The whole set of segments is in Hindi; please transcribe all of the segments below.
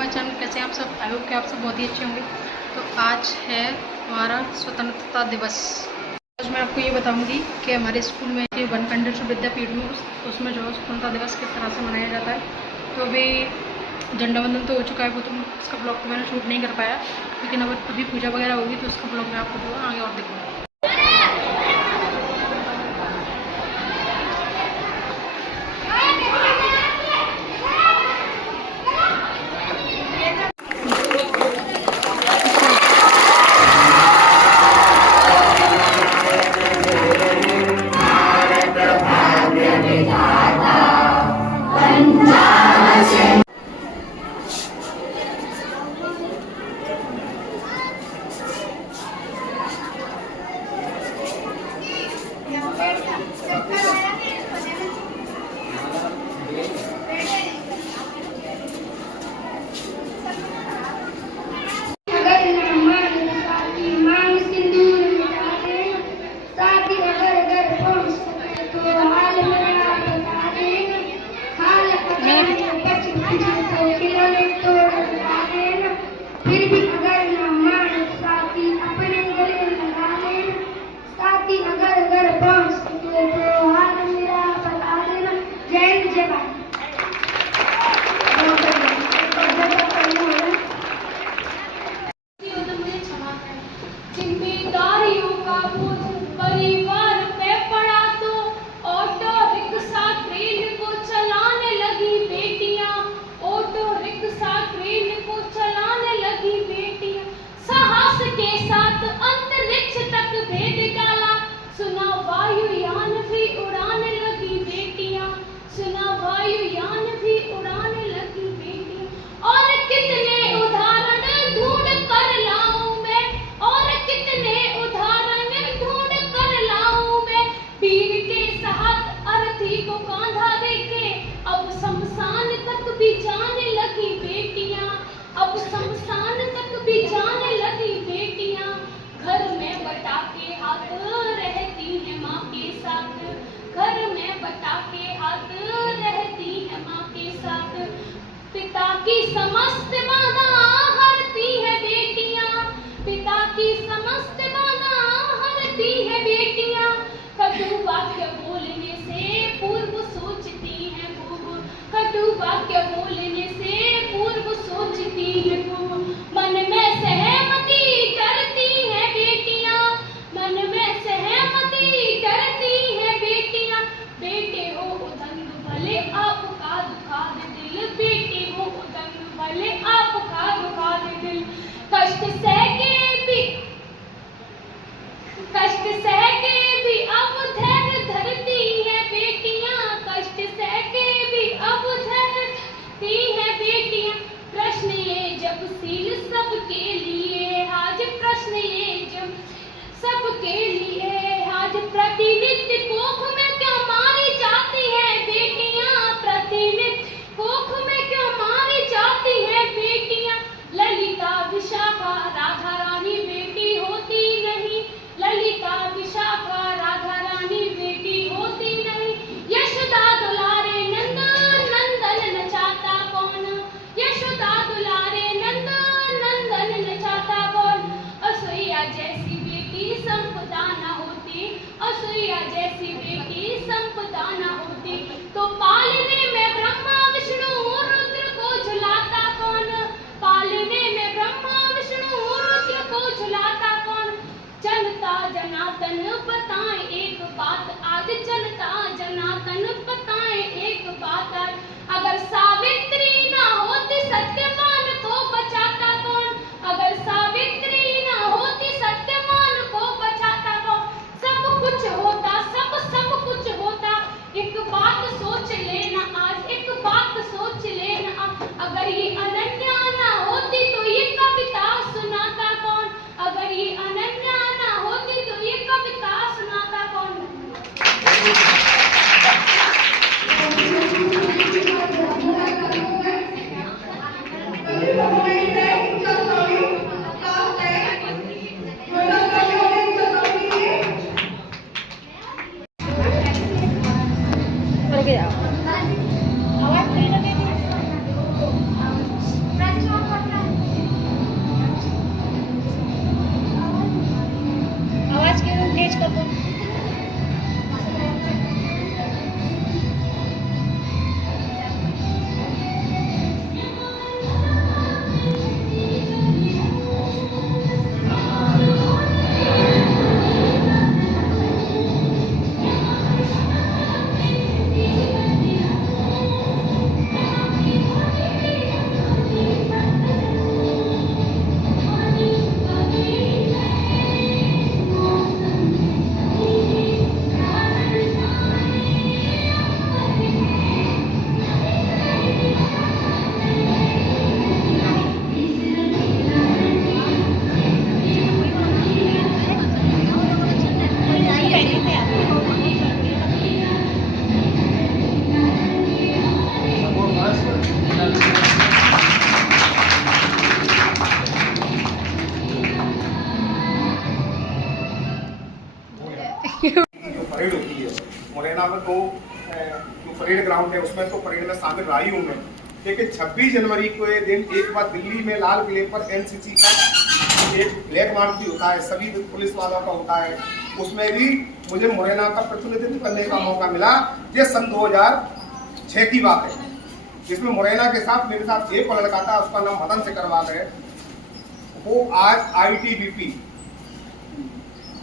My channel. कैसे हैं आप सब? आई होप कि आप सब बहुत ही अच्छे होंगे। तो आज है हमारा स्वतंत्रता दिवस। आज मैं आपको ये बताऊंगी कि हमारे स्कूल में ये बनखंडेश्वर विद्यापीठ में उसमें जो स्वतंत्रता दिवस किस तरह से मनाया जाता है। तो अभी झंडा वंदन तो हो चुका है, वो तो उसका ब्लॉग मैंने शूट नहीं कर पाया, लेकिन अब अभी पूजा वगैरह होगी तो उसका ब्लॉग मैं आपको दूँगा आगे और दिखाऊंगा। Our freedom is परेड होती है। मुरैना में तो जो परेड ग्राउंड है उसमें तो परेड में शामिल रहा ही हूँ मैं, लेकिन 26 जनवरी के दिन एक बार दिल्ली में लाल किले पर एनसीसी का एक फ्लैग मार्च भी होता है, सभी पुलिस वालों का होता है, उसमें भी मुझे मुरैना का प्रतिनिधित्व करने का मौका मिला। ये सन 2006 की बात है, जिसमें मुरैना के साथ मेरे साथ एक और लड़का था, उसका नाम मदन सिकरवाल है, वो आज ITBP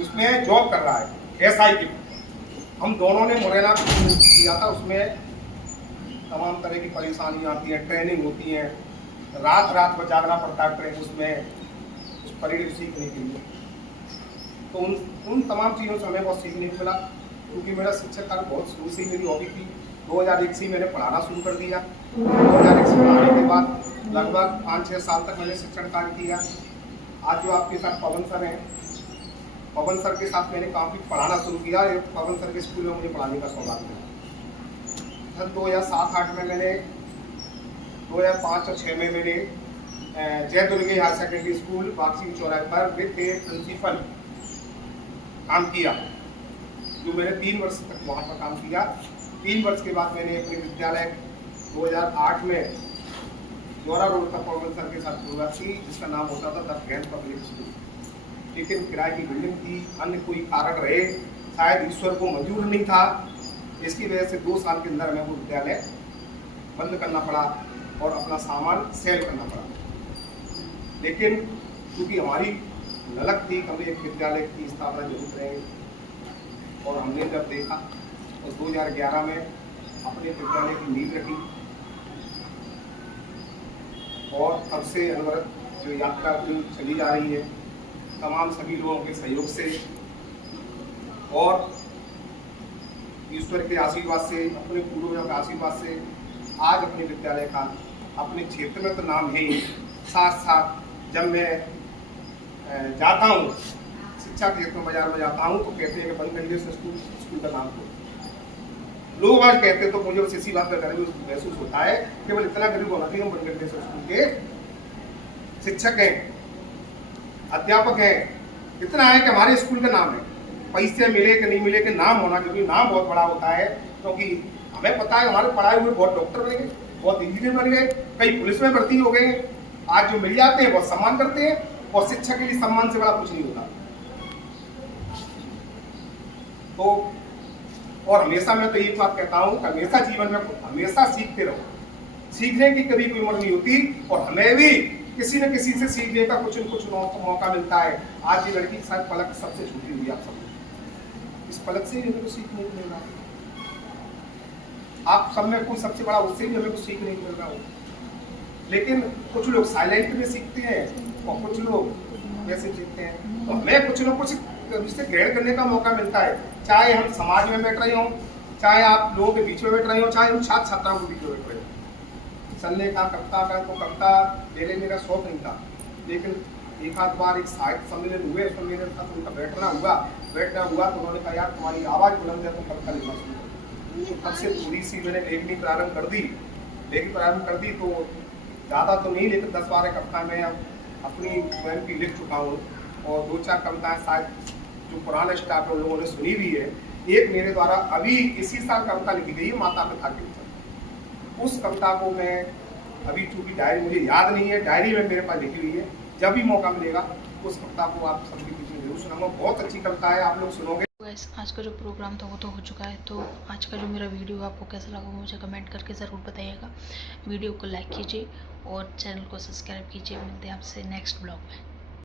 उसमें जॉब कर रहा है, SI की। हम दोनों ने मुरैना किया था, उसमें तमाम तरह की परेशानियाँ आती हैं, ट्रेनिंग होती हैं, रात रात को जागना पड़ता है ट्रेन उसमें उस परेड सीखने के लिए। तो उन तमाम चीज़ों से हमें बहुत सीखने को मिला, क्योंकि मेरा शिक्षक कार्य बहुत शुरू से मेरी हॉबी थी। 2001 से मैंने पढ़ाना शुरू कर दिया। 2001 से पढ़ाने के बाद लगभग 5-6 साल तक मैंने शिक्षण कार्य किया। आज जो आपके साथ पवन सर हैं, पवन सर के साथ मैंने काफ़ी पढ़ाना शुरू किया। पवन सर के स्कूल में मुझे पढ़ाने का सौभाग्य मिला। सन 2007-8 में मैंने 2005 और 6 में मैंने जय दुर्गे हायर सेकेंडरी स्कूल बाक्सी चौराहे पर विद ए प्रिंसिपल काम किया, जो मैंने 3 वर्ष तक वहाँ पर काम किया। 3 वर्ष के बाद मैंने अपने विद्यालय 2008 में जोरा रोड का पवन सर के साथ शुरुआत की, जिसका नाम होता था द फ्रेंड पब्लिक स्कूल। लेकिन किराए की बिल्डिंग थी, अन्य कोई कारण रहे, शायद ईश्वर को मंजूर नहीं था, इसकी वजह से 2 साल के अंदर हमें वो विद्यालय बंद करना पड़ा और अपना सामान सेल करना पड़ा। लेकिन क्योंकि हमारी ललक थी, हमें एक विद्यालय की स्थापना जरूर करेंगे, और हमने जब देखा तो 2011 में अपने विद्यालय की नींव रखी, और तब से अनवरत जो यात्रा चली जा रही है, तमाम सभी लोगों के सहयोग से और ईश्वर के आशीर्वाद से, अपने पूर्वजों के आशीर्वाद से आज अपने विद्यालय का अपने क्षेत्र में तो नाम है ही, साथ साथ जब मैं जाता हूँ शिक्षा के क्षेत्र में, बाजार में जाता हूँ, तो कहते हैं कि बनगंडेश्वर स्कूल का नाम हो। लोग आज कहते तो मुझे बस इसी बात का गर्व महसूस होता है, केवल इतना गरीब होना चाहिए हम बनगंडेश्वर स्कूल के शिक्षक हैं, अध्यापक हैं, इतना है कि हमारे स्कूल का नाम है। पैसे मिले कि नहीं मिले कि नाम होना जरूरी, नाम बहुत बड़ा होता है, क्योंकि हमें पता है हमारे पढ़ाए हुए बहुत डॉक्टर बन गए, बहुत इंजीनियर बन गए, कई पुलिस में भर्ती हो गए। आज जो मिल जाते हैं बहुत सम्मान करते हैं, और शिक्षा के लिए सम्मान से बड़ा कुछ नहीं होता। तो और हमेशा मैं तो एक बात कहता हूँ कि हमेशा जीवन में हमेशा सीखते रहो, सीखने की कभी कोई उम्र नहीं होती, और हमें भी किसी न किसी से सीखने का कुछ न कुछ मौका मिलता है। आज ये लड़की शायद पलक सबसे छूटी हुई, आप सब इस पलक से ही हमें कुछ सीखने को मिल रहा है। आप सब में कोई सबसे बड़ा उससे भी हमें कुछ सीखने को मिल रहा हो, लेकिन कुछ लोग साइलेंट में सीखते हैं और कुछ लोग वैसे सीखते हैं। तो हमें कुछ न कुछ इससे ग्रहण करने का मौका मिलता है, चाहे हम समाज में बैठ रहे हों, चाहे आप लोगों के बीच में बैठ रहे हो, चाहे हम छात्र छात्राओं के बीच में बैठ रहे हो। चलने का कविता का तो कविता मेरे मेरा शौक नहीं था, लेकिन एक आध बार एक साहित्य सम्मेलन हुए, उसमें मेरे साथ उनका बैठना हुआ तो उन्होंने कहा यार तुम्हारी आवाज़ बुलंद है, तुम कविता लिखना शुरू करो। तब से थोड़ी सी मैंने लेखनी प्रारंभ कर दी, तो ज़्यादा तो नहीं, लेकिन 10-12 कविता मैं अपनी स्वयं की लिख चुका हूँ, और 2-4 कविताएं शायद जो पुराने स्टाफ है उन लोगों ने सुनी भी है। एक मेरे द्वारा अभी इसी साल कविता लिखी गई है माता पिता के ऊपर, उस कविता को मैं अभी चूंकि डायरी मुझे याद नहीं है, डायरी में मेरे पास लिखी हुई है, जब भी मौका मिलेगा उस कविता को आप सबके बीच में जरूर सुनाऊंगा। बहुत अच्छी कविता है, आप लोग सुनोगे। आज का जो प्रोग्राम था वो तो हो चुका है, तो आज का जो मेरा वीडियो आपको कैसा लगा मुझे कमेंट करके ज़रूर बताइएगा। वीडियो को लाइक कीजिए और चैनल को सब्सक्राइब कीजिए। मिलते हैं आपसे नेक्स्ट ब्लॉग में।